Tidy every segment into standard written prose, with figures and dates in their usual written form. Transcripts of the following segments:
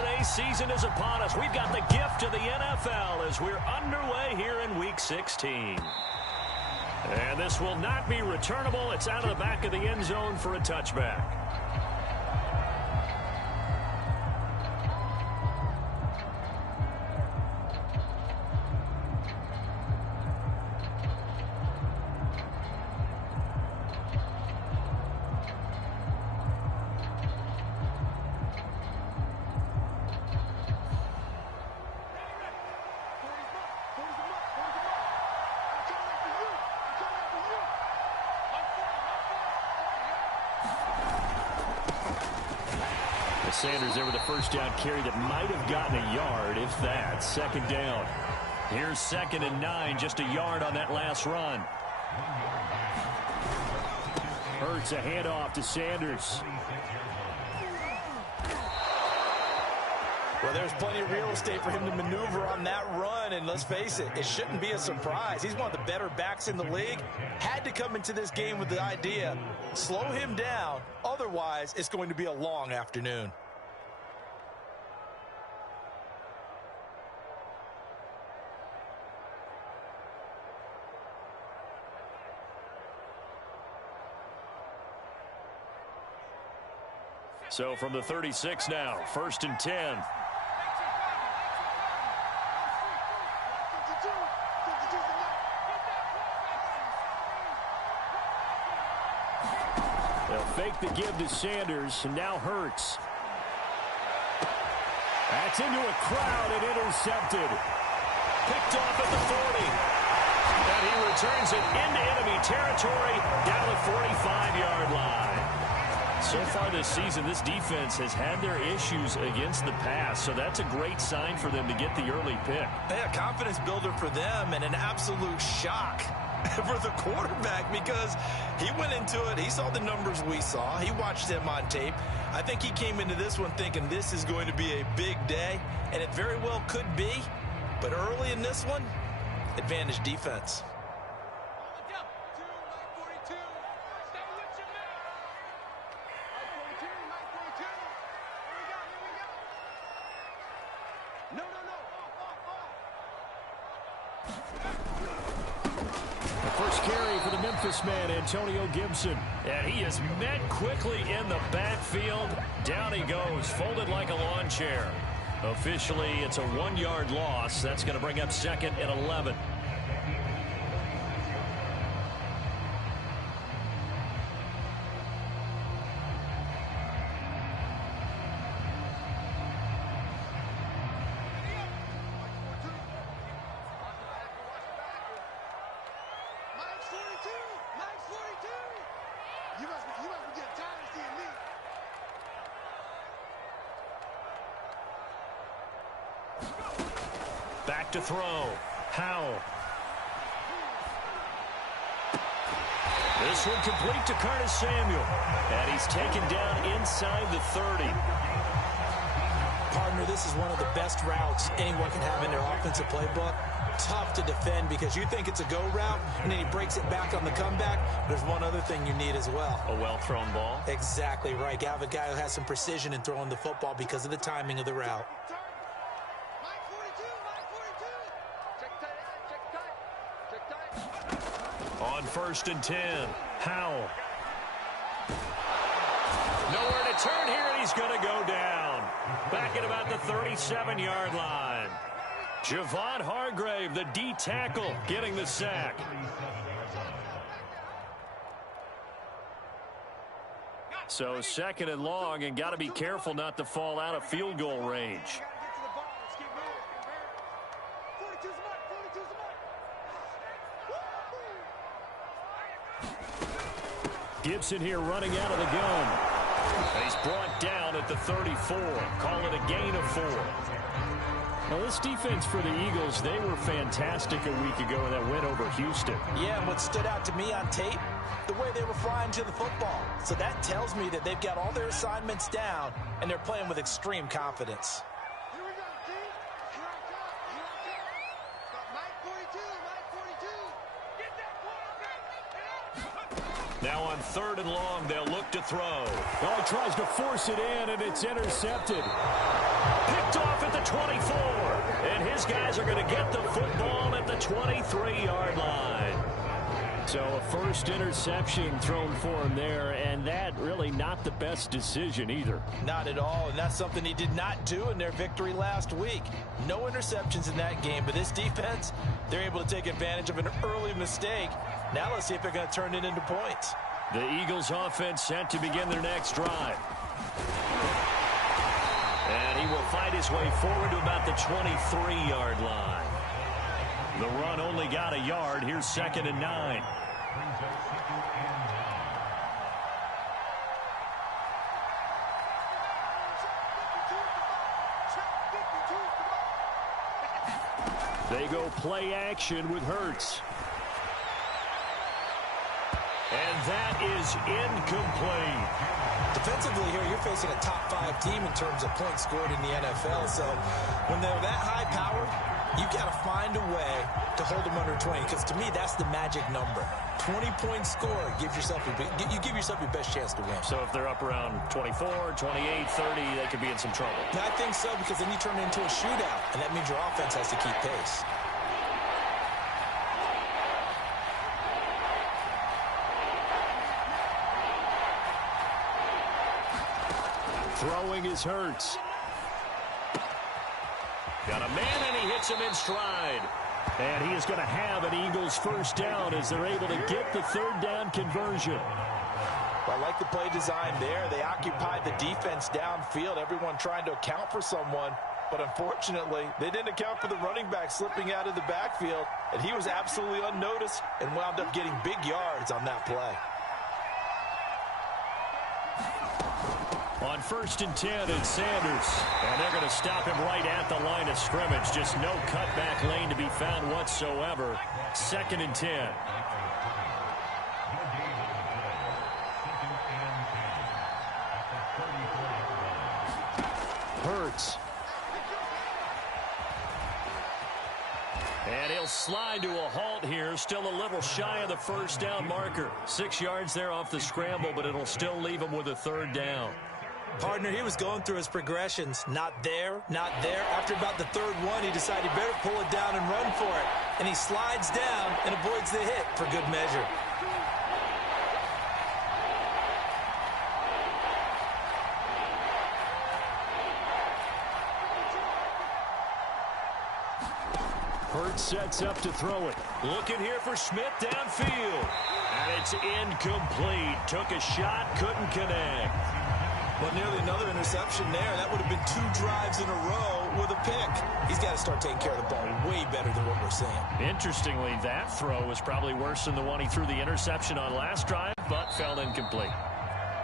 holiday season is upon us. We've got the gift of the NFL as we're underway here in Week 16. And this will not be returnable. It's out of the back of the end zone for a touchback. Sanders there with a first down carry that might have gotten a yard, if that. Second down. Here's 2nd and 9, just a yard on that last run. Hurts a handoff to Sanders. Well, there's plenty of real estate for him to maneuver on that run, and let's face it, it shouldn't be a surprise. He's one of the better backs in the league. Had to come into this game with the idea, slow him down, otherwise it's going to be a long afternoon. So from the 36 now, 1st and 10. They'll fake the give to Sanders, and now Hurts. That's into a crowd and intercepted. Picked off at the 40. And he returns it into enemy territory down the 45-yard line. So far this season, this defense has had their issues against the pass, so that's a great sign for them to get the early pick. Yeah, confidence builder for them and an absolute shock for the quarterback because he went into it. He saw the numbers we saw. He watched them on tape. I think he came into this one thinking this is going to be a big day, and it very well could be. But early in this one, advantage defense. First carry for the Memphis man, Antonio Gibson. And he is met quickly in the backfield. Down he goes, folded like a lawn chair. Officially, it's a 1-yard loss. That's going to bring up 2nd and 11. Back to throw. Howell. This one complete to Curtis Samuel. And he's taken down inside the 30. Partner, this is one of the best routes anyone can have in their offensive playbook. Tough to defend because you think it's a go route, and then he breaks it back on the comeback. There's one other thing you need as well. A well-thrown ball. Exactly right. You have a guy who has some precision in throwing the football because of the timing of the route. On 1st and 10, Howell. Nowhere to turn here, and he's going to go down. Back at about the 37-yard line. Javon Hargrave, the D tackle, getting the sack. So 2nd and long, and got to be careful not to fall out of field goal range. Gibson here running out of the gun. And he's brought down at the 34. Call it a gain of 4. Well, this defense for the Eagles, they were fantastic a week ago in that win over Houston. Yeah, and what stood out to me on tape, the way they were flying to the football. So that tells me that they've got all their assignments down, and they're playing with extreme confidence. Now on 3rd and long, they'll look to throw. Well, he tries to force it in, and it's intercepted. Picked off at the 24. And his guys are going to get the football at the 23-yard line. So a first interception thrown for him there, and that really not the best decision either. Not at all, and that's something he did not do in their victory last week. No interceptions in that game, but this defense, they're able to take advantage of an early mistake. Now let's see if they're going to turn it into points. The Eagles offense set to begin their next drive. And he will fight his way forward to about the 23-yard line. The run only got a yard. Here's 2nd and 9. They go play action with Hurts. And that is incomplete. Defensively here, you're facing a top-5 team in terms of points scored in the NFL. So when they're that high-powered, you've got to find a way to hold them under 20, because to me, that's the magic number. 20-point score, you give yourself your best chance to win. So if they're up around 24, 28, 30, they could be in some trouble. I think so, because then you turn it into a shootout, and that means your offense has to keep pace. Throwing is Hurts. Got a man, and he hits him in stride. And he is going to have an Eagles first down as they're able to get the third down conversion. I like the play design there. They occupied the defense downfield, everyone trying to account for someone. But unfortunately, they didn't account for the running back slipping out of the backfield. And he was absolutely unnoticed and wound up getting big yards on that play. On 1st and 10, it's Sanders. And they're going to stop him right at the line of scrimmage. Just no cutback lane to be found whatsoever. 2nd and 10. Hurts. And he'll slide to a halt here. Still a little shy of the first down marker. 6 yards there off the scramble, but it'll still leave him with a third down. Partner, he was going through his progressions. Not there, not there. After about the third one, he decided he better pull it down and run for it. And he slides down and avoids the hit for good measure. Hurts sets up to throw it. Looking here for Smith downfield. And it's incomplete. Took a shot, couldn't connect. But nearly another interception there. That would have been 2 drives in a row with a pick. He's got to start taking care of the ball way better than what we're seeing. Interestingly, that throw was probably worse than the one he threw the interception on last drive, but fell incomplete.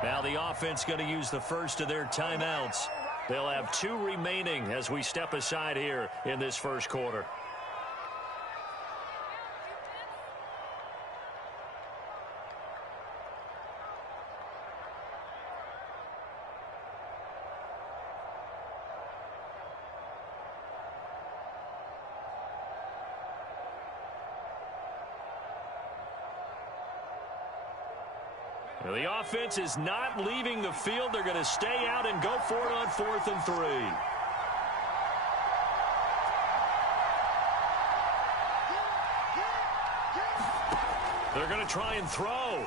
Now the offense going to use the first of their timeouts. They'll have 2 remaining as we step aside here in this first quarter. The offense is not leaving the field. They're going to stay out and go for it on 4th and 3. They're going to try and throw.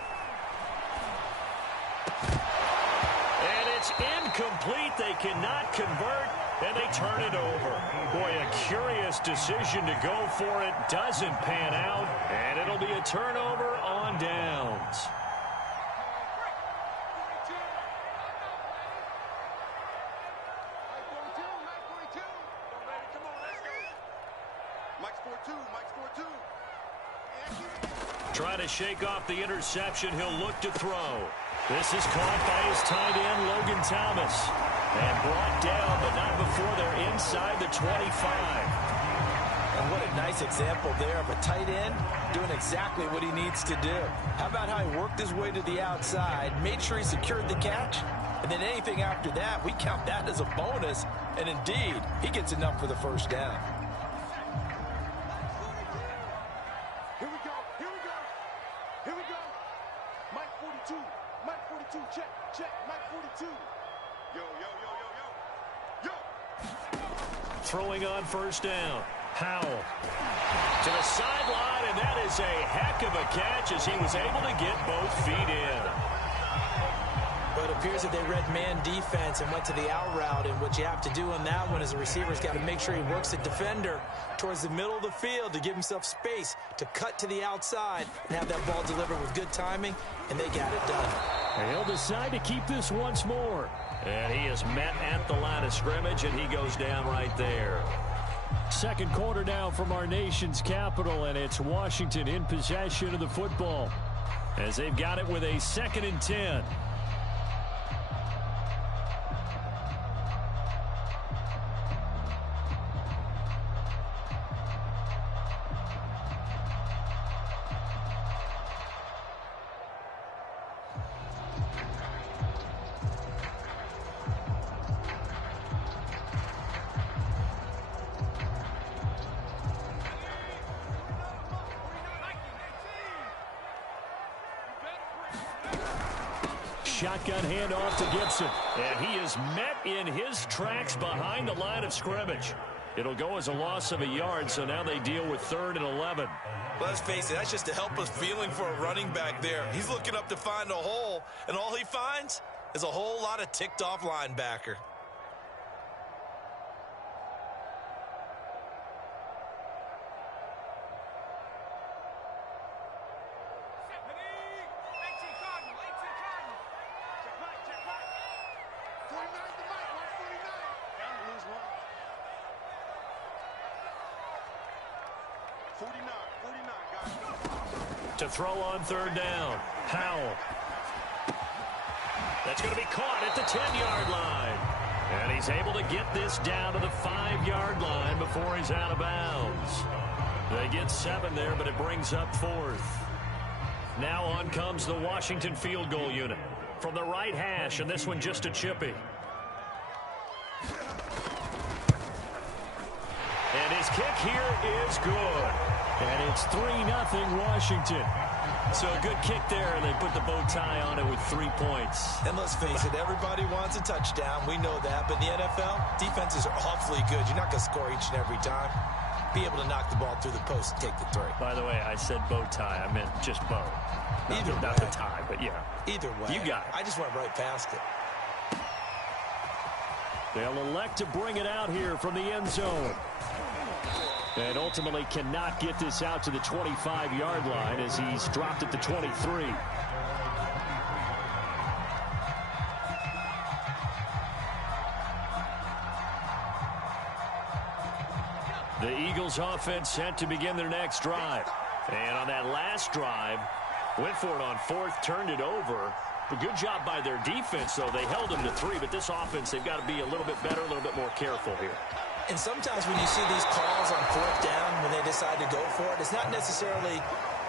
And it's incomplete. They cannot convert, and they turn it over. Boy, a curious decision to go for it. Doesn't pan out, and it'll be a turnover on downs. Trying to shake off the interception. He'll look to throw. This is caught by his tight end, Logan Thomas. And brought down, but not before they're inside the 25. And what a nice example there of a tight end doing exactly what he needs to do. How about how he worked his way to the outside, made sure he secured the catch, and then anything after that, we count that as a bonus. And indeed, he gets enough for the first down. Throwing on first down. Howell to the sideline, and that is a heck of a catch as he was able to get both feet in. But it appears that they read man defense and went to the out route, and what you have to do on that one is the receiver's got to make sure he works the defender towards the middle of the field to give himself space to cut to the outside and have that ball delivered with good timing, and they got it done. And he'll decide to keep this once more. And he is met at the line of scrimmage, and he goes down right there. Second quarter now from our nation's capital, and it's Washington in possession of the football as they've got it with a 2nd and 10. Shotgun handoff to Gibson. And he is met in his tracks behind the line of scrimmage. It'll go as a loss of a yard, so now they deal with 3rd and 11. Let's face it, that's just a helpless feeling for a running back there. He's looking up to find a hole, and all he finds is a whole lot of ticked-off linebacker. To throw on 3rd down. Howell. That's going to be caught at the 10-yard line. And he's able to get this down to the 5-yard line before he's out of bounds. They get 7 there, but it brings up 4th. Now on comes the Washington field goal unit. From the right hash, and this one just a chippy. And his kick here is good. And it's 3-0 Washington. So a good kick there, and they put the bow tie on it with 3 points. And let's face it, everybody wants a touchdown. We know that. But in the NFL, defenses are awfully good. You're not going to score each and every time. Be able to knock the ball through the post and take the 3. By the way, I said bow tie. I meant just bow. Not the tie, but yeah. Either way. You got it. I just went right past it. They'll elect to bring it out here from the end zone. And ultimately cannot get this out to the 25-yard line as he's dropped at the 23. The Eagles offense set to begin their next drive. And on that last drive, went for it on 4th, turned it over. A good job by their defense, though. They held them to 3, but this offense, they've got to be a little bit better, a little bit more careful here. And sometimes when you see these calls on 4th down, when they decide to go for it, it's not necessarily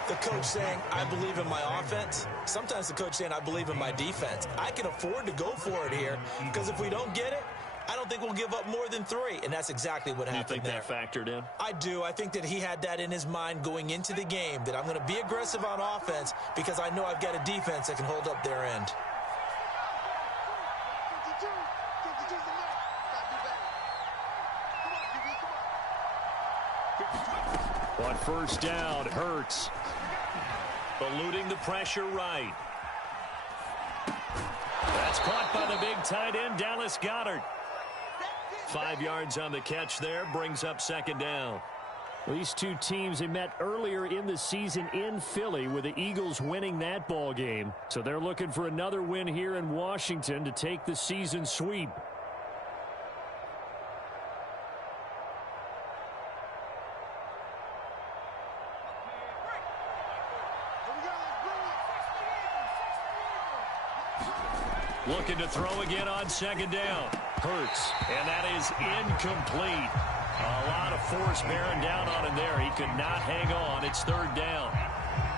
the coach saying, I believe in my offense. Sometimes the coach saying, I believe in my defense. I can afford to go for it here because if we don't get it, I don't think we'll give up more than 3. And that's exactly what happened there. You think that factored in? I do. I think that he had that in his mind going into the game, that I'm going to be aggressive on offense because I know I've got a defense that can hold up their end. On first down, Hurts. Eluding the pressure right. That's caught by the big tight end, Dallas Goedert. 5 yards on the catch there, brings up 2nd down. These two teams, they met earlier in the season in Philly with the Eagles winning that ball game. So they're looking for another win here in Washington to take the season sweep. Looking to throw again on 2nd down. Hurts, and that is incomplete. A lot of force bearing down on him there. He could not hang on. It's 3rd down.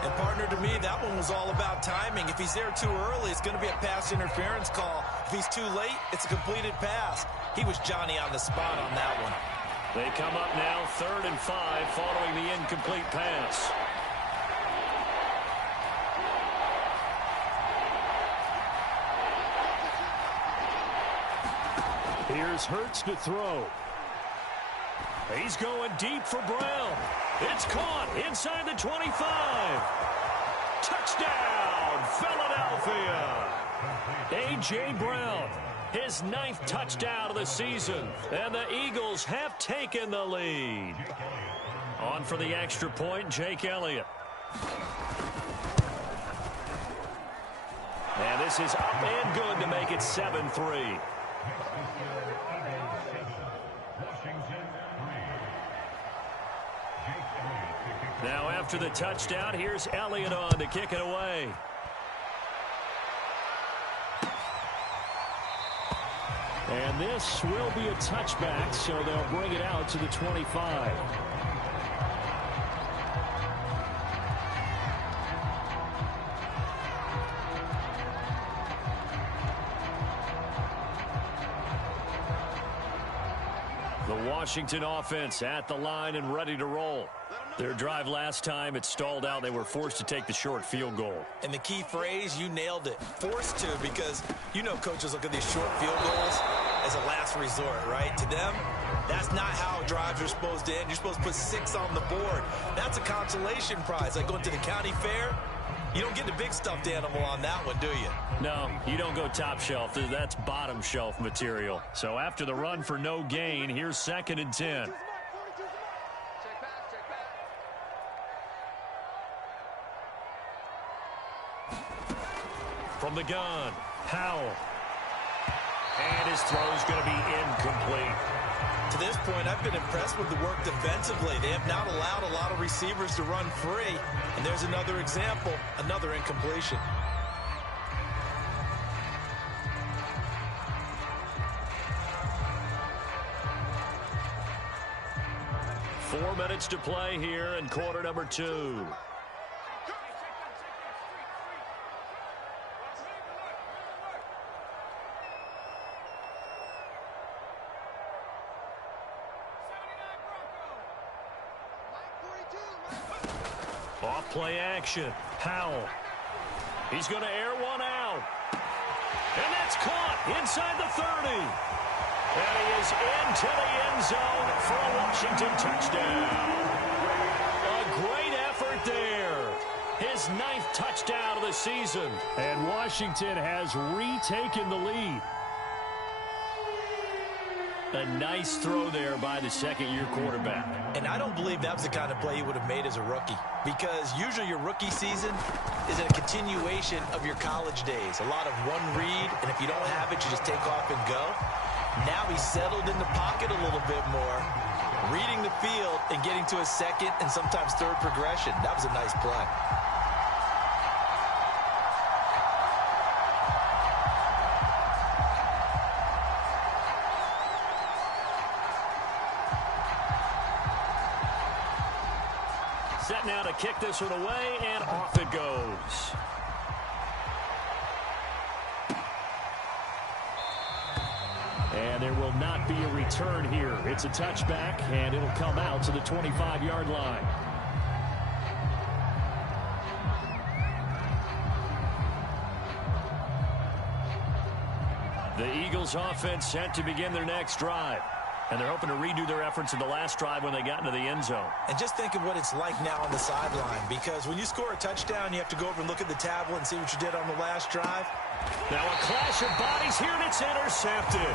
And partner, to me, that one was all about timing. If he's there too early, it's going to be a pass interference call. If he's too late, it's a completed pass. He was Johnny on the spot on that one. They come up now 3rd and 5 following the incomplete pass. Here's Hurts to throw. He's going deep for Brown. It's caught inside the 25. Touchdown, Philadelphia. A.J. Brown, his 9th touchdown of the season. And the Eagles have taken the lead. On for the extra point, Jake Elliott. And this is up and good to make it 7-3. Now after the touchdown, here's Elliott on to kick it away. And this will be a touchback, so they'll bring it out to the 25. The Washington offense at the line and ready to roll. Their drive last time, it stalled out. They were forced to take the short field goal. And the key phrase, you nailed it. Forced to, because you know coaches look at these short field goals as a last resort, right? To them, that's not how drives are supposed to end. You're supposed to put 6 on the board. That's a consolation prize. Like going to the county fair, you don't get the big stuffed animal on that one, do you? No, you don't go top shelf. That's bottom shelf material. So after the run for no gain, here's 2nd and 10. From the gun, Howell. And his throw's going to be incomplete. To this point, I've been impressed with the work defensively. They have not allowed a lot of receivers to run free. And there's another example, another incompletion. Four minutes to play here in quarter number 2. Off play action. Howell. He's going to air one out. And that's caught inside the 30. And he is into the end zone for a Washington touchdown. A great effort there. His 9th touchdown of the season. And Washington has retaken the lead. A nice throw there by the second-year quarterback. And I don't believe that was the kind of play he would have made as a rookie, because usually your rookie season is a continuation of your college days. A lot of one read, and if you don't have it, you just take off and go. Now he's settled in the pocket a little bit more, reading the field and getting to a second and sometimes third progression. That was a nice play. Set now to kick this one away, and off it goes. And there will not be a return here. It's a touchback, and it'll come out to the 25-yard line. The Eagles offense set to begin their next drive. And they're hoping to redo their efforts in the last drive when they got into the end zone. And just think of what it's like now on the sideline, because when you score a touchdown, you have to go over and look at the tablet and see what you did on the last drive. Now a clash of bodies here, and it's intercepted.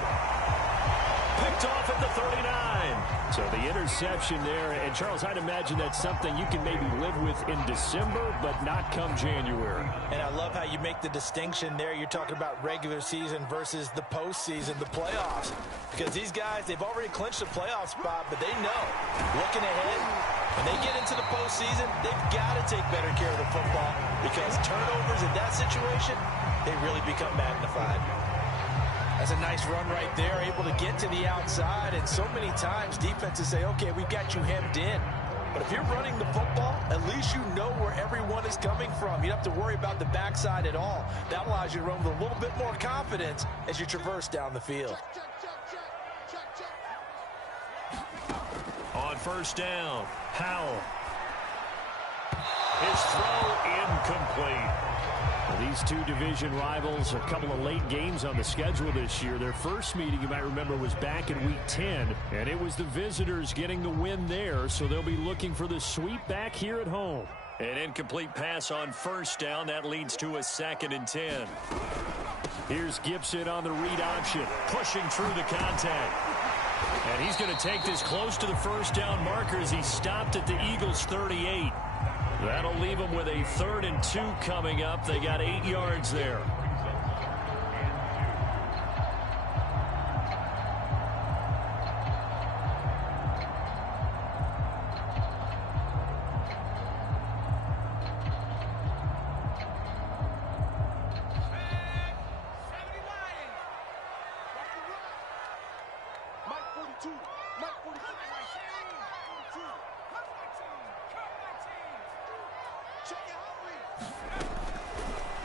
Picked off at the 39. So the interception there. And, Charles, I'd imagine that's something you can maybe live with in December, but not come January. And I love how you make the distinction there. You're talking about regular season versus the postseason, the playoffs. Because these guys, they've already clinched a playoff spot, but they know, looking ahead, when they get into the postseason, they've got to take better care of the football, because turnovers in that situation, they really become magnified. That's a nice run right there, able to get to the outside, and so many times defenses say, okay, we've got you hemmed in. But if you're running the football, at least you know where everyone is coming from. You don't have to worry about the backside at all. That allows you to run with a little bit more confidence as you traverse down the field. On first down, Howell. His throw incomplete. These These two division rivals, a couple of late games on the schedule this year. Their first meeting, you might remember, was back in Week 10, and it was the visitors getting the win there, so they'll be looking for the sweep back here at home. An incomplete pass on first down. That leads to a 2nd and 10. Here's Gibson on the read option, pushing through the contact. And he's going to take this close to the first down marker as he stopped at the Eagles' 38. That'll leave them with a 3rd and 2 coming up. They got 8 yards there.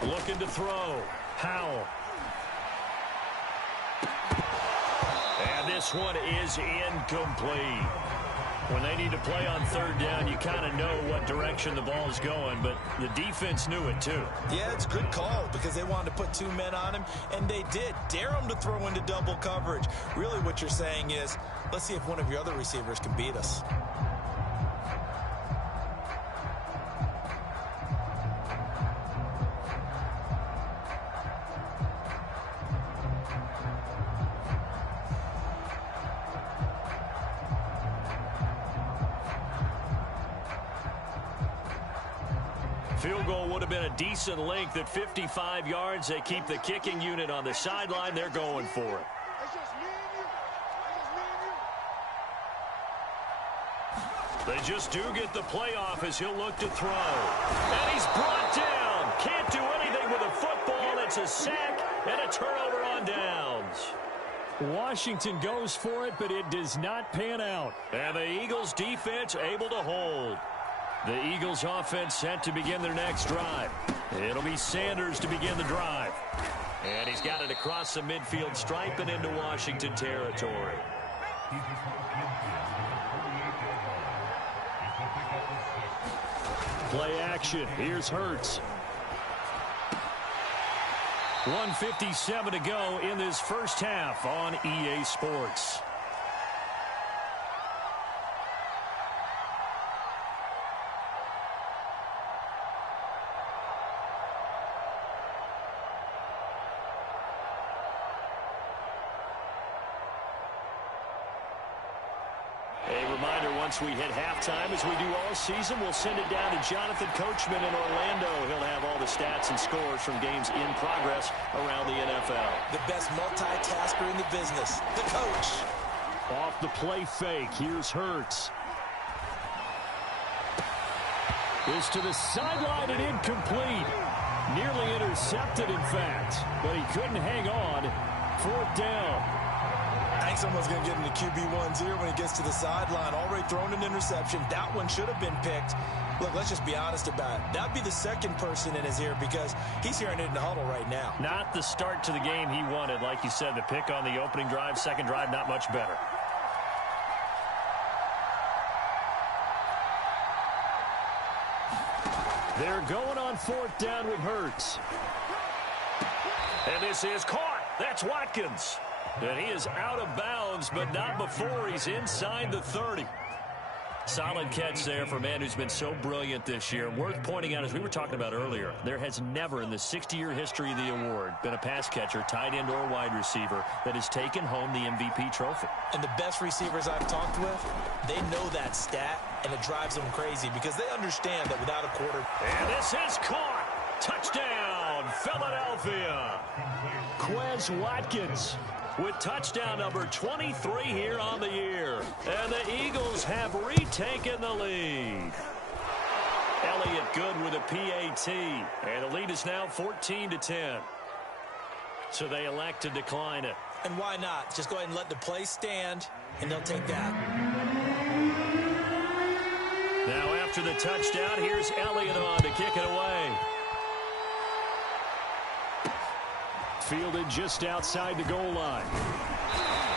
Looking to throw. Howell. And this one is incomplete. When they need to play on 3rd down, you kind of know what direction the ball is going, but the defense knew it too. Yeah, it's a good call because they wanted to put 2 men on him, and they did. Dare him to throw into double coverage. Really what you're saying is, let's see if one of your other receivers can beat us. Field goal would have been a decent length at 55 yards. They keep the kicking unit on the sideline. They're going for it. They just do get the playoff as he'll look to throw. And he's brought down. Can't do anything with a football. It's a sack and a turnover on downs. Washington goes for it, but it does not pan out. And the Eagles defense able to hold. The Eagles offense set to begin their next drive. It'll be Sanders to begin the drive. And he's got it across the midfield stripe and into Washington territory. Play action. Here's Hurts. 1:57 to go in this first half on EA Sports. Once we hit halftime, as we do all season, we'll send it down to Jonathan Coachman in Orlando. He'll have all the stats and scores from games in progress around the NFL. The best multitasker in the business, the coach. Off the play fake, here's Hurts. This to the sideline and incomplete. Nearly intercepted, in fact, but he couldn't hang on. 4th down. I think someone's going to get in the QB1's ear when he gets to the sideline. Already thrown an interception. That one should have been picked. Look, let's just be honest about it. That'd be the second person in his ear because he's hearing it in the huddle right now. Not the start to the game he wanted. Like you said, the pick on the opening drive, second drive, not much better. They're going on 4th down with Hurts. And this is caught. That's Watkins. And he is out of bounds, but not before he's inside the 30. Solid catch there for a man who's been so brilliant this year. Worth pointing out, as we were talking about earlier, there has never in the 60-year history of the award been a pass catcher, tight end, or wide receiver that has taken home the MVP trophy. And the best receivers I've talked with, they know that stat, and it drives them crazy because they understand that without a quarter. And this is caught. Touchdown, Philadelphia. Quez Watkins with touchdown number 23 here on the year. And the Eagles have retaken the lead. Elliott good with a PAT. And the lead is now 14-10. So they elect to decline it. And why not? Just go ahead and let the play stand, and they'll take that. Now after the touchdown, here's Elliott on to kick it away. Fielded just outside the goal line.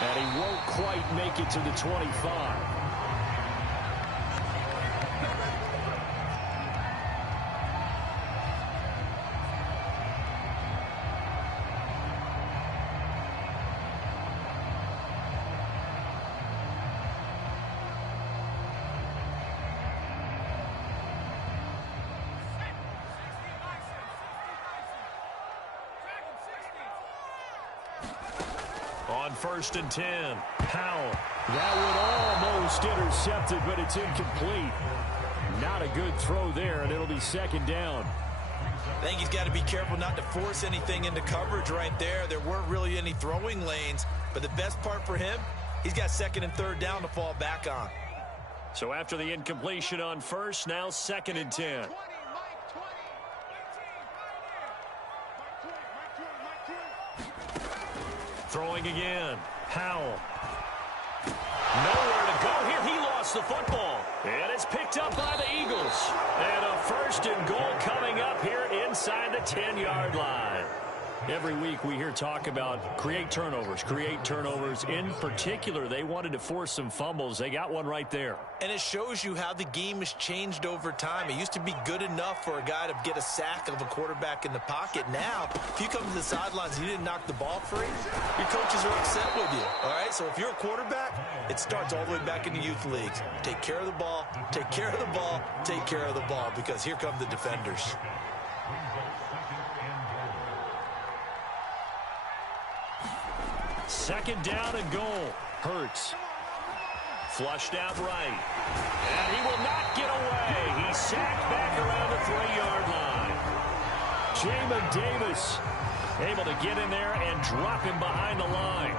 And he won't quite make it to the 25. 1st and 10. Powell. That one almost intercepted, but it's incomplete. Not a good throw there, and it'll be 2nd down. I think he's got to be careful not to force anything into coverage right there. There weren't really any throwing lanes, but the best part for him, he's got 2nd and 3rd down to fall back on. So after the incompletion on 1st, now 2nd and 10. Throwing again. Powell. Nowhere to go here. He lost the football. And it's picked up by the Eagles. And a 1st and goal coming up here inside the 10-yard line. Every week we hear talk about create turnovers. In particular, they wanted to force some fumbles. They got one right there. And it shows you how the game has changed over time. It used to be good enough for a guy to get a sack of a quarterback in the pocket. Now, if you come to the sidelines and you didn't knock the ball free, your coaches are upset with you. All right? So if you're a quarterback, it starts all the way back in the youth leagues. Take care of the ball, take care of the ball, take care of the ball, because here come the defenders. Second down and goal. Hurts. Flushed out right. And he will not get away. He's sacked back around the 3-yard line. Jamin Davis able to get in there and drop him behind the line.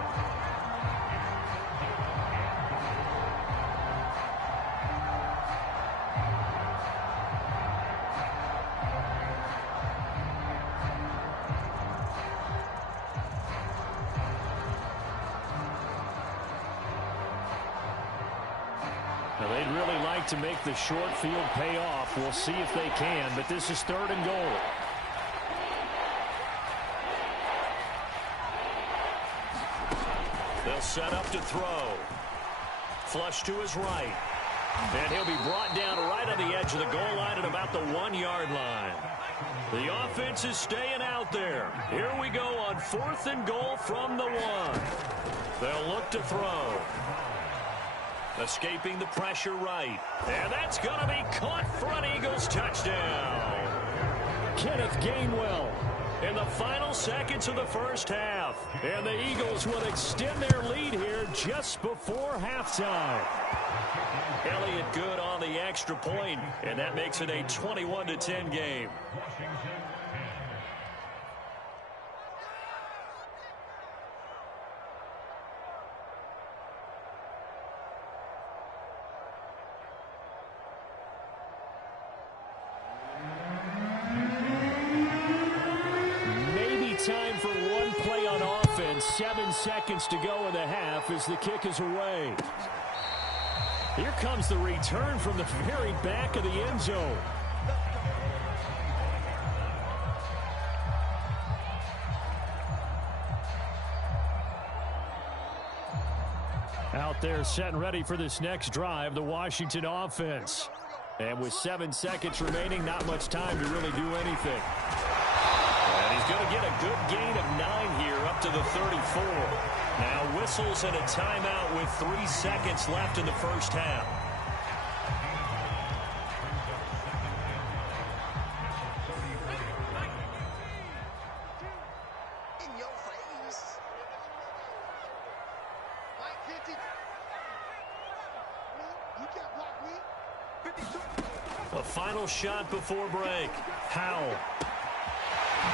Now, they'd really like to make the short field pay off. We'll see if they can, but this is 3rd and goal. They'll set up to throw. Flush to his right. And he'll be brought down right on the edge of the goal line at about the 1-yard line. The offense is staying out there. Here we go on 4th and goal from the 1. They'll look to throw. Escaping the pressure right. And that's going to be caught for an Eagles touchdown. Kenneth Gainwell in the final seconds of the 1st half. And the Eagles will extend their lead here just before halftime. Elliott good on the extra point, and that makes it a 21-10 game. Time for one play on offense. 7 seconds to go in the half as the kick is away. Here comes the return from the very back of the end zone. Out there set and ready for this next drive, the Washington offense. And with 7 seconds remaining, not much time to really do anything. And he's going to get a good gain of 9 here up to the 34. Now whistles and a timeout with 3 seconds left in the 1st half. A final shot before break. Powell.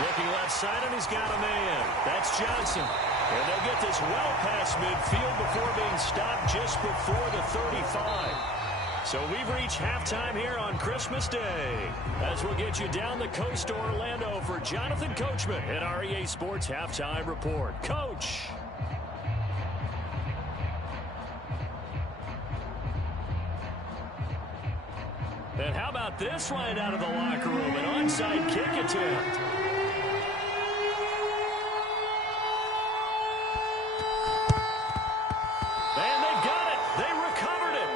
Looking left side, and he's got a man. That's Johnson. And they'll get this well past midfield before being stopped just before the 35. So we've reached halftime here on Christmas Day. As we'll get you down the coast to Orlando for Jonathan Coachman at our EA Sports Halftime Report. Coach. And how about this right out of the locker room? An onside kick attempt. And they got it. They recovered it.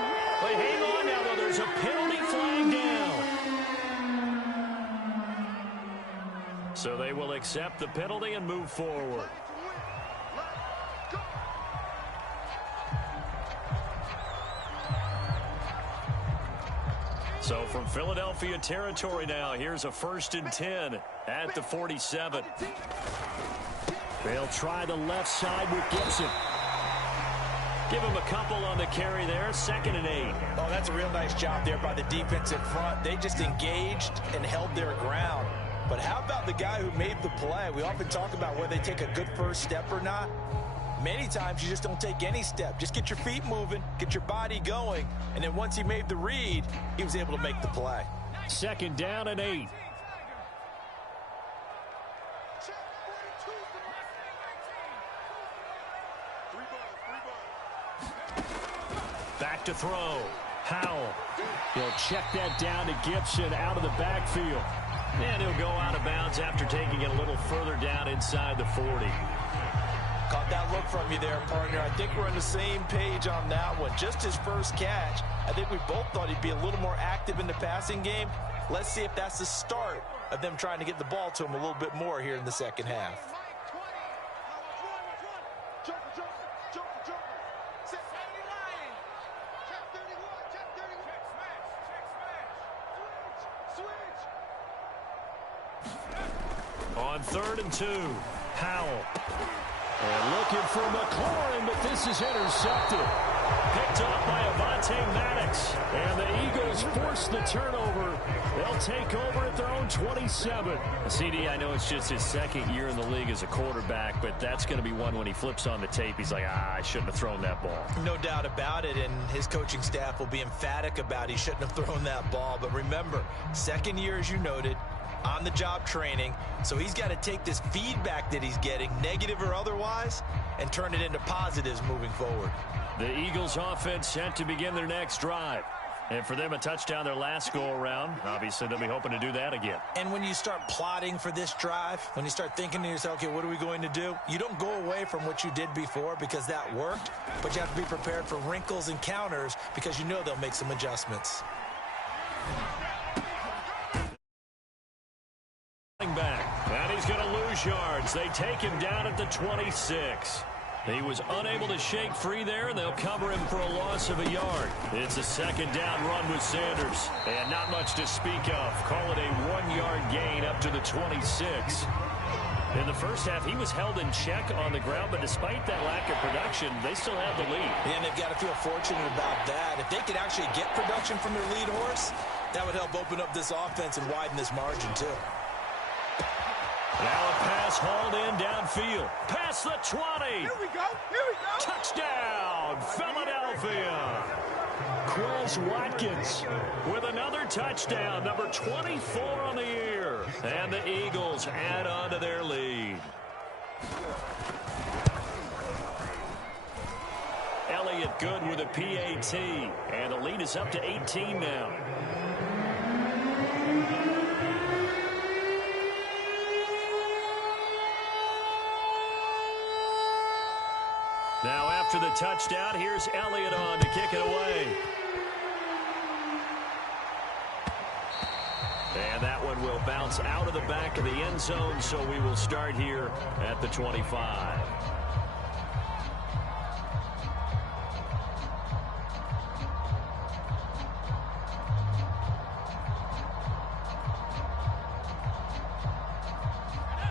They hang on now, though. There's a penalty flag down. So they will accept the penalty and move forward. So from Philadelphia territory now, here's a 1st and 10 at the 47. They'll try the left side with Gibson. Give him a couple on the carry there, 2nd and 8. Oh, that's a real nice job there by the defense in front. They just engaged and held their ground. But how about the guy who made the play? We often talk about whether they take a good first step or not. Many times you just don't take any step. Just get your feet moving, get your body going, and then once he made the read, he was able to make the play. 2nd down and 8. Back to throw. Howell. He'll check that down to Gibson out of the backfield. And he'll go out of bounds after taking it a little further down inside the 40. Caught that look from you there, partner. I think we're on the same page on that one. Just his first catch, I think we both thought he'd be a little more active in the passing game. Let's see if that's the start of them trying to get the ball to him a little bit more here in the second half. On 3rd and 2, Howell. And looking for McLaurin, but this is intercepted. Picked off by Avonte Maddox. And the Eagles force the turnover. They'll take over at their own 27. CD, I know it's just his 2nd year in the league as a quarterback, but that's going to be one when he flips on the tape. He's like, I shouldn't have thrown that ball. No doubt about it, and his coaching staff will be emphatic about he shouldn't have thrown that ball. But remember, 2nd year, as you noted, on-the-job training, so he's got to take this feedback that he's getting, negative or otherwise, and turn it into positives moving forward. The Eagles offense set to begin their next drive. And for them, a touchdown their last go-around. Obviously, they'll be hoping to do that again. And when you start plotting for this drive, when you start thinking to yourself, okay, what are we going to do? You don't go away from what you did before because that worked, but you have to be prepared for wrinkles and counters because you know they'll make some adjustments. Back. And he's going to lose yards. They take him down at the 26. He was unable to shake free there, and they'll cover him for a loss of a yard. It's a 2nd down run with Sanders. And not much to speak of. Call it a 1-yard gain up to the 26. In the first half, he was held in check on the ground, but despite that lack of production, they still have the lead. And they've got to feel fortunate about that. If they could actually get production from their lead horse, that would help open up this offense and widen this margin, too. Now a pass hauled in downfield. Past the 20. Here we go. Here we go. Touchdown, Philadelphia. Quez Watkins with another touchdown, number 24 on the year. And the Eagles add on to their lead. Elliott good with a PAT. And the lead is up to 18 now. Now after the touchdown, here's Elliott on to kick it away. And that one will bounce out of the back of the end zone, so we will start here at the 25.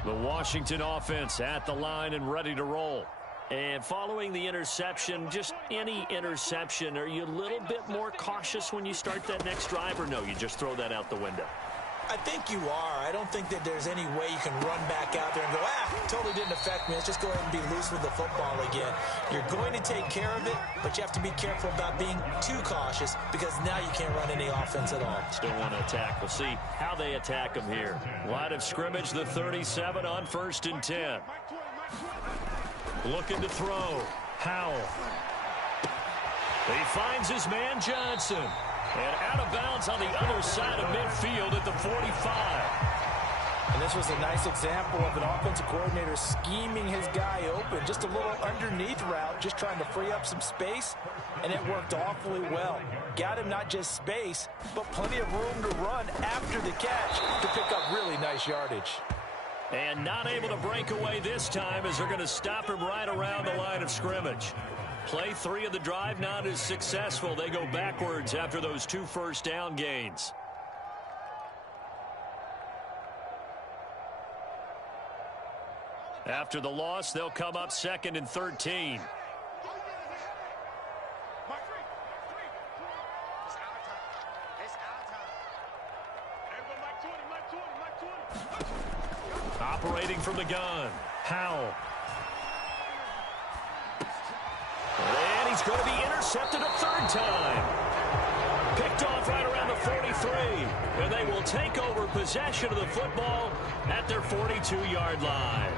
The Washington offense at the line and ready to roll. And following the interception, just any interception, are you a little bit more cautious when you start that next drive, or no, you just throw that out the window? I think you are. I don't think that there's any way you can run back out there and go, totally didn't affect me. Let's just go ahead and be loose with the football again. You're going to take care of it, but you have to be careful about being too cautious because now you can't run any offense at all. Still want to attack. We'll see how they attack them here. Line of scrimmage, the 37 on 1st and 10. Looking to throw. Howell. He finds his man Johnson. And out of bounds on the other side of midfield at the 45. And this was a nice example of an offensive coordinator scheming his guy open. Just a little underneath route, just trying to free up some space. And it worked awfully well. Got him not just space, but plenty of room to run after the catch to pick up really nice yardage. And not able to break away this time as they're going to stop him right around the line of scrimmage. Play 3 of the drive not as successful. They go backwards after those 2 first down gains. After the loss, they'll come up 2nd and 13. operating from the gun. Howell. And he's going to be intercepted a third time. Picked off right around the 43. And they will take over possession of the football at their 42-yard line.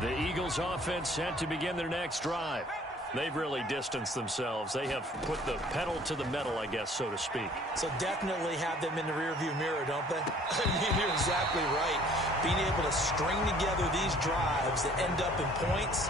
The Eagles offense set to begin their next drive. They've really distanced themselves. They have put the pedal to the metal, I guess, so to speak. So definitely have them in the rearview mirror, don't they? I mean, you're exactly right. Being able to string together these drives that end up in points,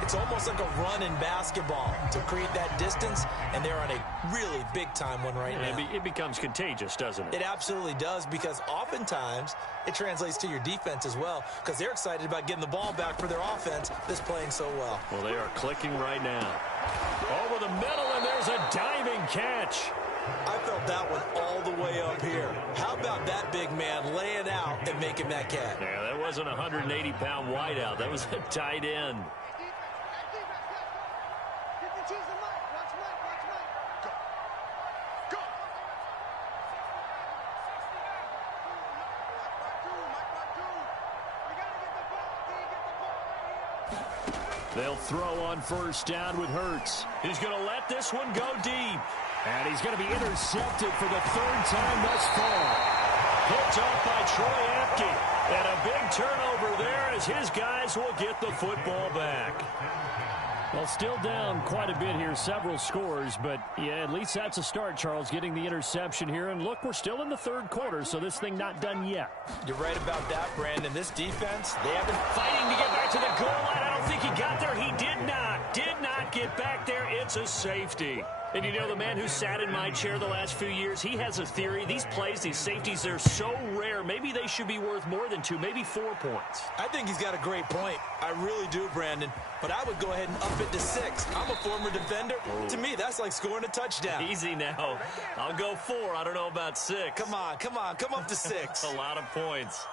it's almost like a run in basketball to create that distance, and they're on a really big-time one right now. It becomes contagious, doesn't it? It absolutely does, because oftentimes it translates to your defense as well, because they're excited about getting the ball back for their offense that's playing so well. Well, they are clicking right now. Over the middle, and there's a diving catch. I felt that one all the way up here. How about that big man laying out and making that catch? Yeah, that wasn't a 180-pound wideout. That was a tight end. They'll throw on first down with Hurts. He's going to let this one go deep. And he's going to be intercepted for the third time thus far. Picked off by Troy Apke. And a big turnover there as his guys will get the football back. Well, still down quite a bit here, several scores, but yeah, at least that's a start, Charles, getting the interception here. And look, we're still in the third quarter, so this thing not done yet. You're right about that, Brandon. This defense, they have been Fighting to get back to the goal line. I don't think he got there. He did not get back there. It's a safety. And you know, the man who sat in my chair the last few years, he has a theory. These plays, these safeties, they're so rare. Maybe they should be worth more than 2, maybe 4 points. I think he's got a great point. I really do, Brandon. But I would go ahead and up it to 6. I'm a former defender. To me, that's like scoring a touchdown. Easy now. I'll go 4. I don't know about 6. Come on. Come up to 6. A lot of points.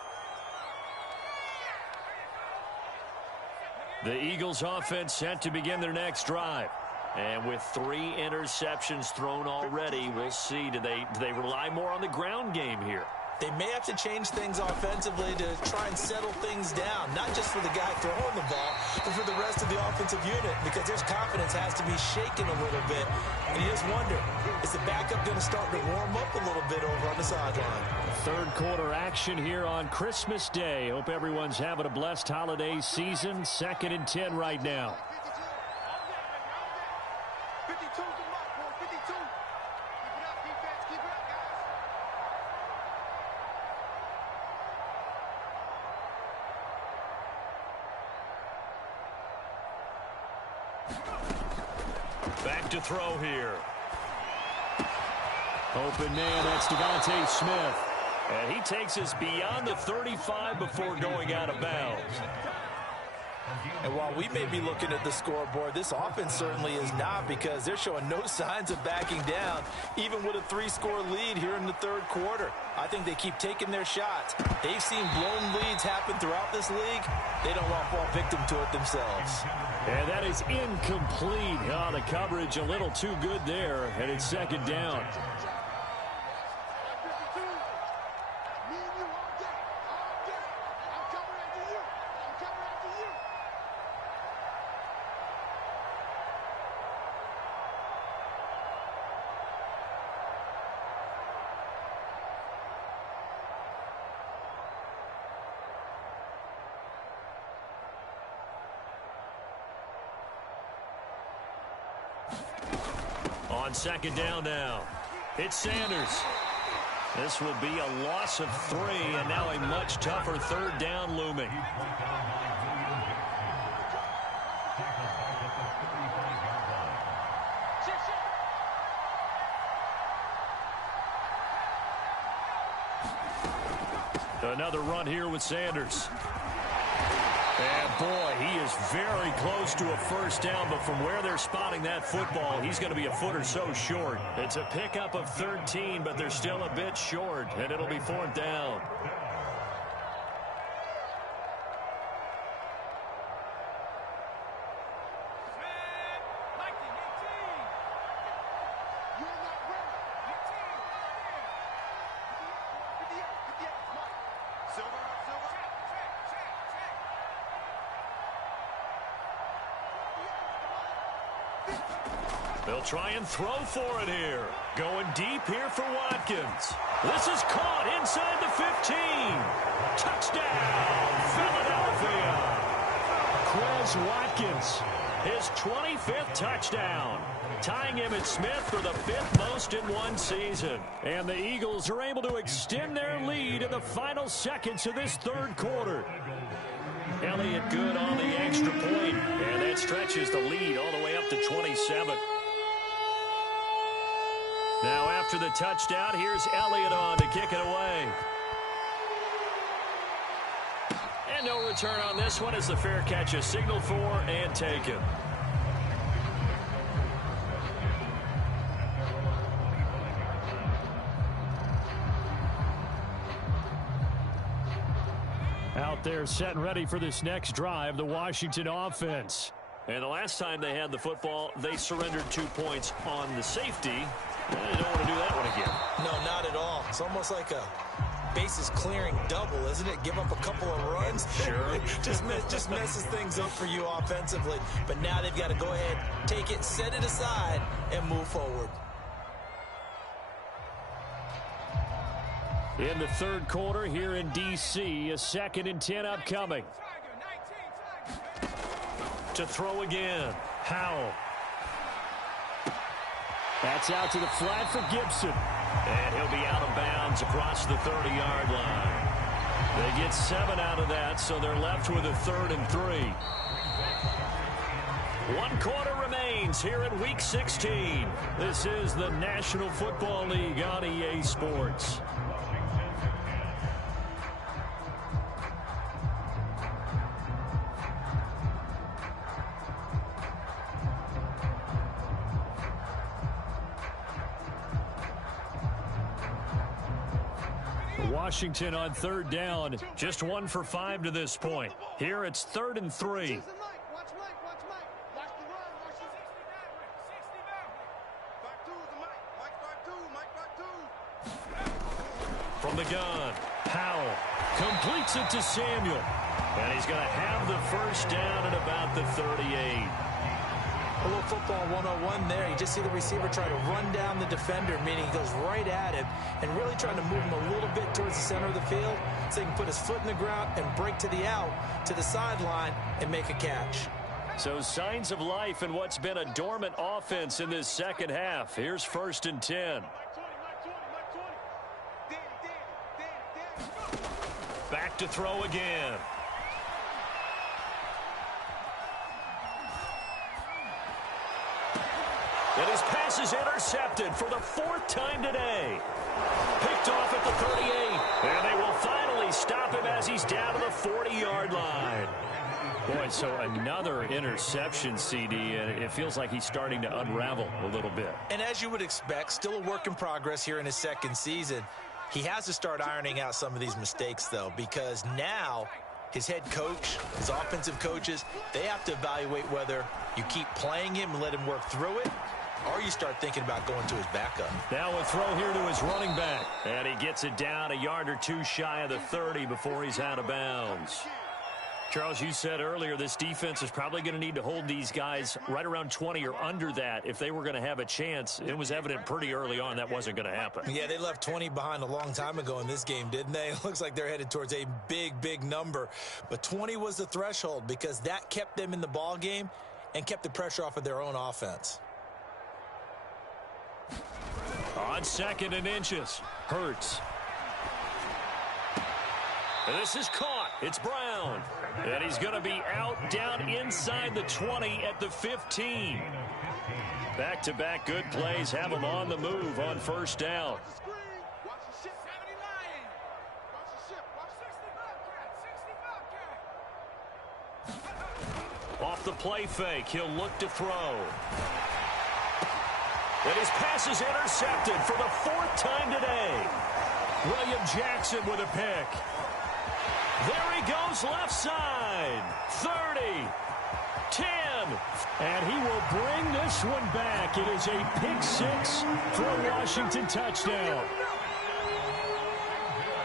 The Eagles offense set to begin their next drive. And with 3 interceptions thrown already, we'll see. Do they rely more on the ground game here? They may have to change things offensively to try and settle things down, not just for the guy throwing the ball, but for the rest of the offensive unit, because their confidence has to be shaken a little bit. And you just wonder, is the backup going to start to warm up a little bit over on the sideline? Third quarter action here on Christmas Day. Hope everyone's having a blessed holiday season. 2nd and 10 right now. 52's the mark, boy. 52. Keep it up, defense. Keep it up, guys. Back to throw here. Open man, that's Devontae Smith. And he takes us beyond the 35 before going out of bounds. And while we may be looking at the scoreboard, this offense certainly is not, because they're showing no signs of backing down, even with a 3-score lead here in the third quarter. I think they keep taking their shots. They've seen blown leads happen throughout this league. They don't want to fall victim to it themselves. And that is incomplete. Oh, the coverage a little too good there, and it's 2nd down. On 2nd down now, it's Sanders. This will be a loss of 3, and now a much tougher 3rd down looming. Another run here with Sanders. And boy, he is very close to a first down, but from where they're spotting that football, he's going to be a foot or so short. It's a pickup of 13, but they're still a bit short, and it'll be 4th down. They'll try and throw for it here. Going deep here for Watkins. This is caught inside the 15. Touchdown, Philadelphia. Quez Watkins, his 25th touchdown, tying Emmitt Smith for the 5th most in one season. And the Eagles are able to extend their lead in the final seconds of this third quarter. Elliott good on the extra point, and that stretches the lead all the way up to 27. Now after the touchdown, here's Elliott on to kick it away. And no return on this one as the fair catch is signaled for and taken. Out there set and ready for this next drive, the Washington offense. And the last time they had the football, they surrendered 2 points on the safety. They don't want to do that one again. No, not at all. It's almost like a bases clearing double, isn't it? Give up a couple of runs. Sure. just messes things up for you offensively. But now they've got to go ahead, take it, set it aside, and move forward. In the third quarter here in D.C., a 2nd and 10 upcoming. To throw again, Howell. That's out to the flat for Gibson. And he'll be out of bounds across the 30-yard line. They get 7 out of that, so they're left with a 3rd and 3. 1 quarter remains here in Week 16. This is the National Football League on EA Sports. Washington on 3rd down, just 1 for 5 to this point. Here it's 3rd and 3. From the gun, Howell completes it to Samuel. And he's going to have the first down at about the 38. A little football 101 there. You just see the receiver try to run down the defender, meaning he goes right at him and really trying to move him a little bit towards the center of the field so he can put his foot in the ground and break to the out, to the sideline, and make a catch. So signs of life in what's been a dormant offense in this second half. Here's 1st and 10. Back to throw again. And his pass is intercepted for the 4th time today. Picked off at the 38. And they will finally stop him as he's down to the 40-yard line. Boy, so another interception, CD, and it feels like he's starting to unravel a little bit. And as you would expect, still a work in progress here in his 2nd season. He has to start ironing out some of these mistakes, though, because now his head coach, his offensive coaches, they have to evaluate whether you keep playing him and let him work through it, or you start thinking about going to his backup. Now a throw here to his running back. And he gets it down a yard or 2 shy of the 30 before he's out of bounds. Charles, you said earlier this defense is probably going to need to hold these guys right around 20 or under that if they were going to have a chance. It was evident pretty early on that wasn't going to happen. Yeah, they left 20 behind a long time ago in this game, didn't they? It looks like they're headed towards a big number. But 20 was the threshold because that kept them in the ball game and kept the pressure off of their own offense. On 2nd and inches, Hurts. And this is caught. It's Brown. And he's going to be out down inside the 20 at the 15. Back-to-back good plays have him on the move on 1st down. Off the play fake, he'll look to throw. And his pass is intercepted for the 4th time today. William Jackson with a pick. There he goes left side. 30, 10. And he will bring this one back. It is a pick 6 for a Washington touchdown.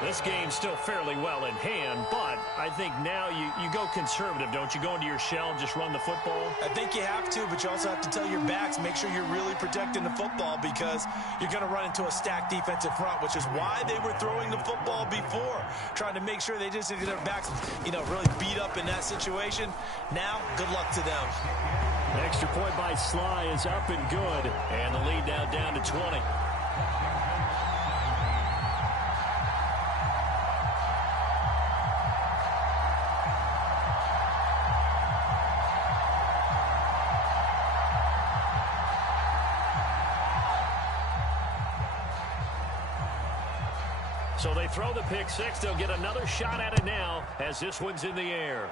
This game's still fairly well in hand, but I think now you go conservative, don't you? Go into your shell and just run the football? I think you have to, but you also have to tell your backs, make sure you're really protecting the football because you're going to run into a stacked defensive front, which is why they were throwing the football before, trying to make sure they just get their backs, really beat up in that situation. Now, good luck to them. Extra point by Sly is up and good, and the lead now down to 20. So they throw the pick six. They'll get another shot at it now as this one's in the air.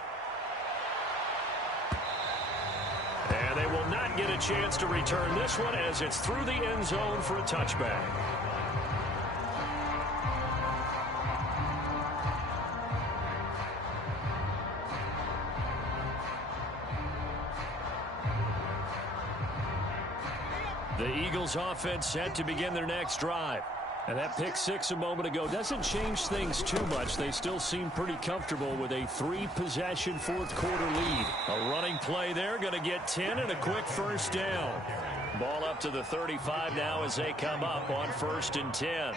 And they will not get a chance to return this one as it's through the end zone for a touchback. The Eagles offense set to begin their next drive. And that pick six a moment ago doesn't change things too much. They still seem pretty comfortable with a three-possession fourth-quarter lead. A running play there, going to get 10 and a quick first down. Ball up to the 35 now as they come up on 1st and 10.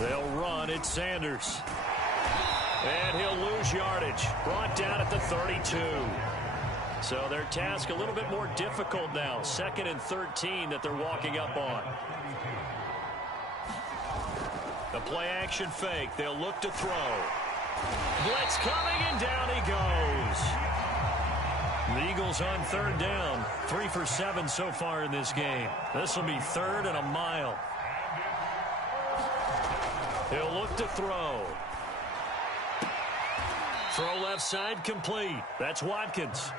They'll run. It's Sanders. And he'll lose yardage. Brought down at the 32. So their task a little bit more difficult now. 2nd and 13 that they're walking up on. The play action fake. They'll look to throw. Blitz coming and down he goes. The Eagles on 3rd down. 3 for 7 so far in this game. This will be 3rd and a mile. He'll look to throw. Throw left side complete. That's Watkins.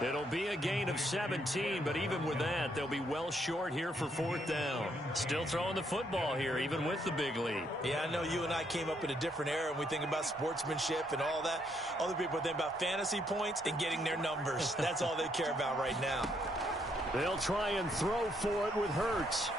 It'll be a gain of 17, but even with that, they'll be well short here for 4th down. Still throwing the football here, even with the big lead. Yeah, I know you and I came up in a different era, and we think about sportsmanship and all that. Other people think about fantasy points and getting their numbers. That's all they care about right now. They'll try and throw for it with Hurts.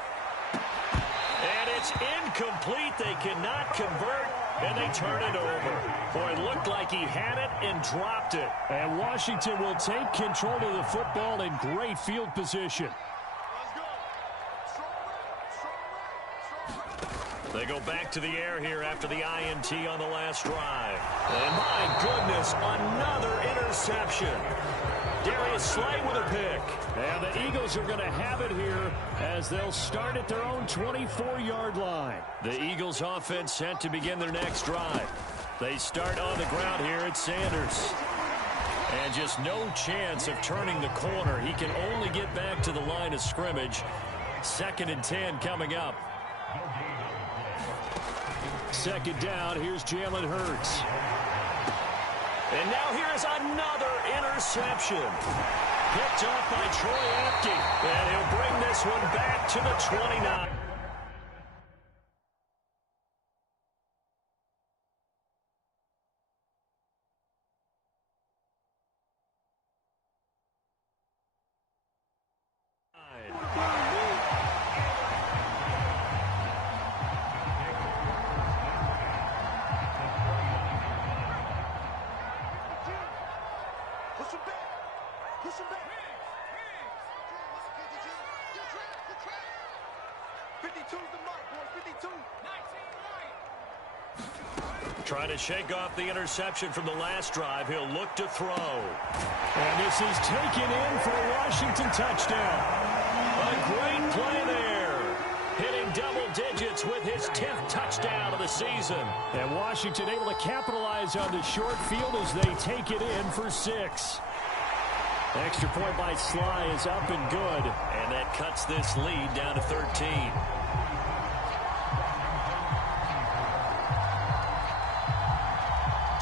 And it's incomplete. They cannot convert. And they turn it over. Boy, it looked like he had it and dropped it. And Washington will take control of the football in great field position. They go back to the air here after the INT on the last drive. And my goodness, another interception. Darius Slay with a pick. And the Eagles are going to have it here as they'll start at their own 24-yard line. The Eagles offense set to begin their next drive. They start on the ground here at Sanders. And just no chance of turning the corner. He can only get back to the line of scrimmage. 2nd and 10 coming up. 2nd down, here's Jalen Hurts. And now here's another interception. Picked off by Troy Apke. And he'll bring this one back to the 29. Trying to shake off the interception from the last drive. He'll look to throw. And this is taken in for a Washington touchdown. A great play there. Hitting double digits with his 10th touchdown of the season. And Washington able to capitalize on the short field as they take it in for 6. Extra point by Sly is up and good. And that cuts this lead down to 13.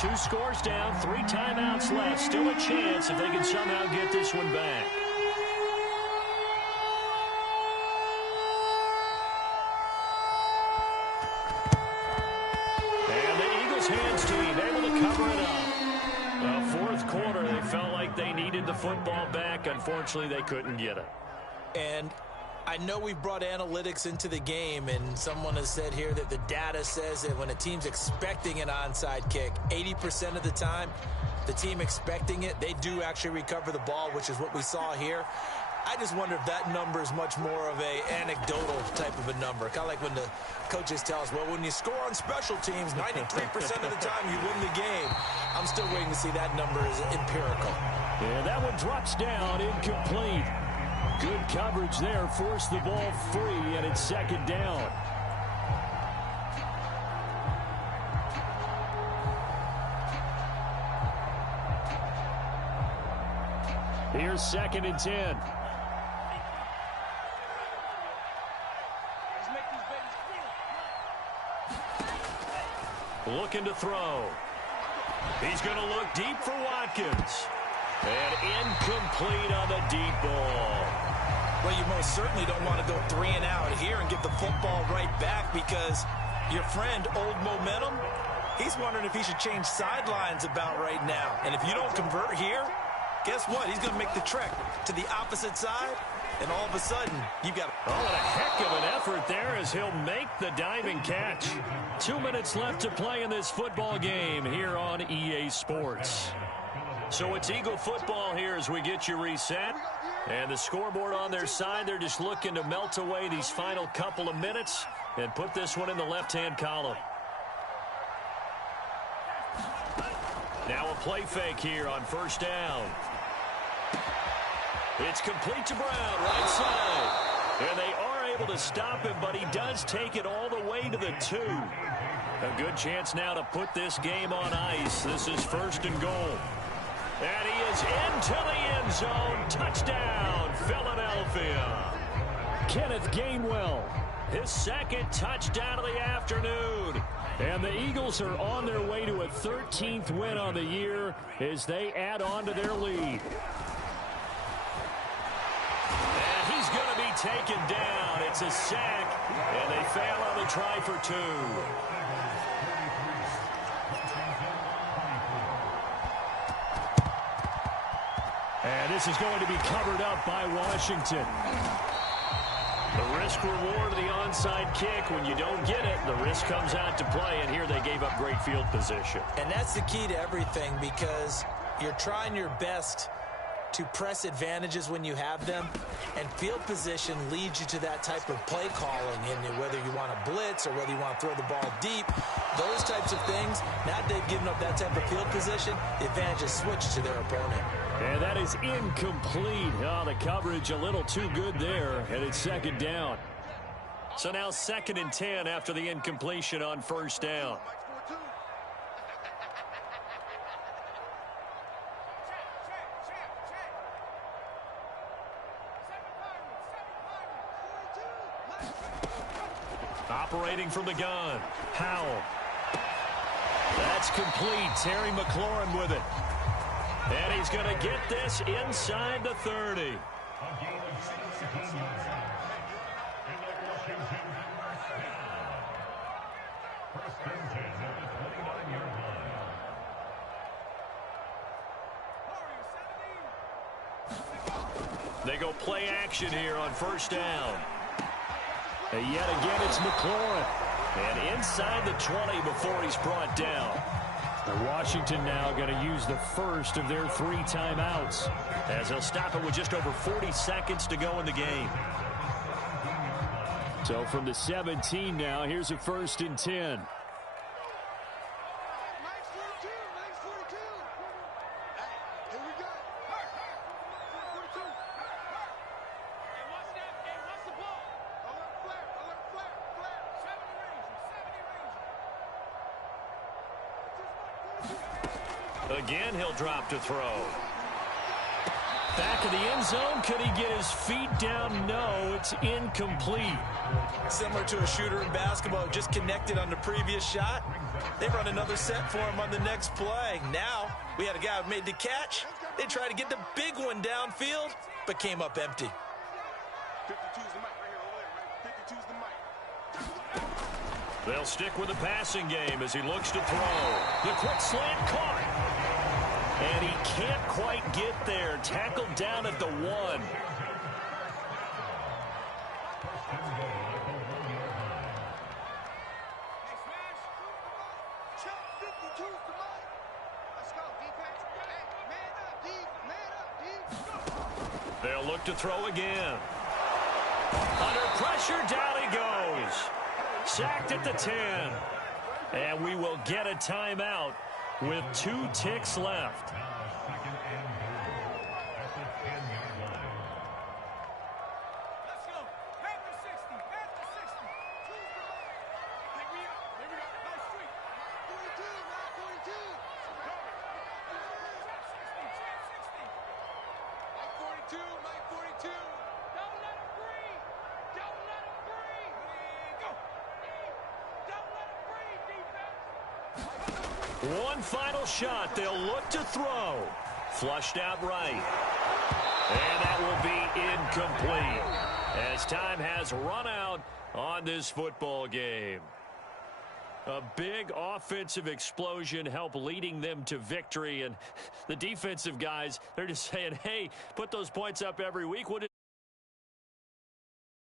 Two scores down, 3 timeouts left. Still a chance if they can somehow get this one back. And the Eagles' hands team able to cover it up. 4th quarter, they felt like they needed the football back. Unfortunately, they couldn't get it. And I know we've brought analytics into the game, and someone has said here that the data says that when a team's expecting an onside kick, 80% of the time, the team expecting it, they do actually recover the ball, which is what we saw here. I just wonder if that number is much more of a anecdotal type of a number. Kind of like when the coaches tell us, well, when you score on special teams, 93% of the time you win the game. I'm still waiting to see that number is empirical. Yeah, that one drops down, incomplete. Good coverage there, forced the ball free, and it's second down. Here's 2nd and 10. Looking to throw. He's going to look deep for Watkins. And incomplete on the deep ball. Well, you most certainly don't want to go 3 and out here and get the football right back, because your friend, Old Momentum, he's wondering if he should change sidelines about right now. And if you don't convert here, guess what? He's going to make the trek to the opposite side, and all of a sudden, you've got... Oh, what a heck of an effort there as he'll make the diving catch. 2 minutes left to play in this football game here on EA Sports. So it's Eagle football here as we get you reset. And the scoreboard on their side, they're just looking to melt away these final couple of minutes and put this one in the left-hand column. Now a play fake here on first down. It's complete to Brown, right side. And they are able to stop him, but he does take it all the way to the 2. A good chance now to put this game on ice. This is 1st and goal. And he is into the end zone. Touchdown, Philadelphia. Kenneth Gainwell, his 2nd touchdown of the afternoon. And the Eagles are on their way to a 13th win on the year as they add on to their lead. And he's going to be taken down. It's a sack, and they fail on the try for 2. And this is going to be covered up by Washington. The risk reward of the onside kick, when you don't get it, the risk comes out to play, and here they gave up great field position. And that's the key to everything, because you're trying your best to press advantages when you have them, and field position leads you to that type of play calling, and whether you want to blitz or whether you want to throw the ball deep, those types of things. Now that they've given up that type of field position, the advantage is switched to their opponent. And that is incomplete. Oh, the coverage a little too good there, and it's 2nd down. So now 2nd and 10 after the incompletion on first down. Operating from the gun, Howell. That's complete. Terry McLaurin with it. And he's going to get this inside the 30. They go play action here on first down. And yet again, it's McLaurin. And inside the 20 before he's brought down. And Washington now going to use the first of their 3 timeouts, as he'll stop it with just over 40 seconds to go in the game. So from the 17 now, here's a 1st and 10. Again, he'll drop to throw. Back of the end zone. Could he get his feet down? No, it's incomplete. Similar to a shooter in basketball, just connected on the previous shot. They run another set for him on the next play. Now, we had a guy who made the catch. They tried to get the big one downfield, but came up empty. 52's the mic right here over there, right? 52's the mic. They'll stick with the passing game as he looks to throw. The quick slant caught. And he can't quite get there. Tackled down at the 1. 42's the mic. Let's go, defense. Hey, man up, D. Man up, D. They'll look to throw again. Under pressure, down he goes. Sacked at the 10. And we will get a timeout with 2 ticks left. One final shot. They'll look to throw. Flushed out right. And that will be incomplete as time has run out on this football game. A big offensive explosion helped leading them to victory. And the defensive guys, they're just saying, hey, put those points up every week.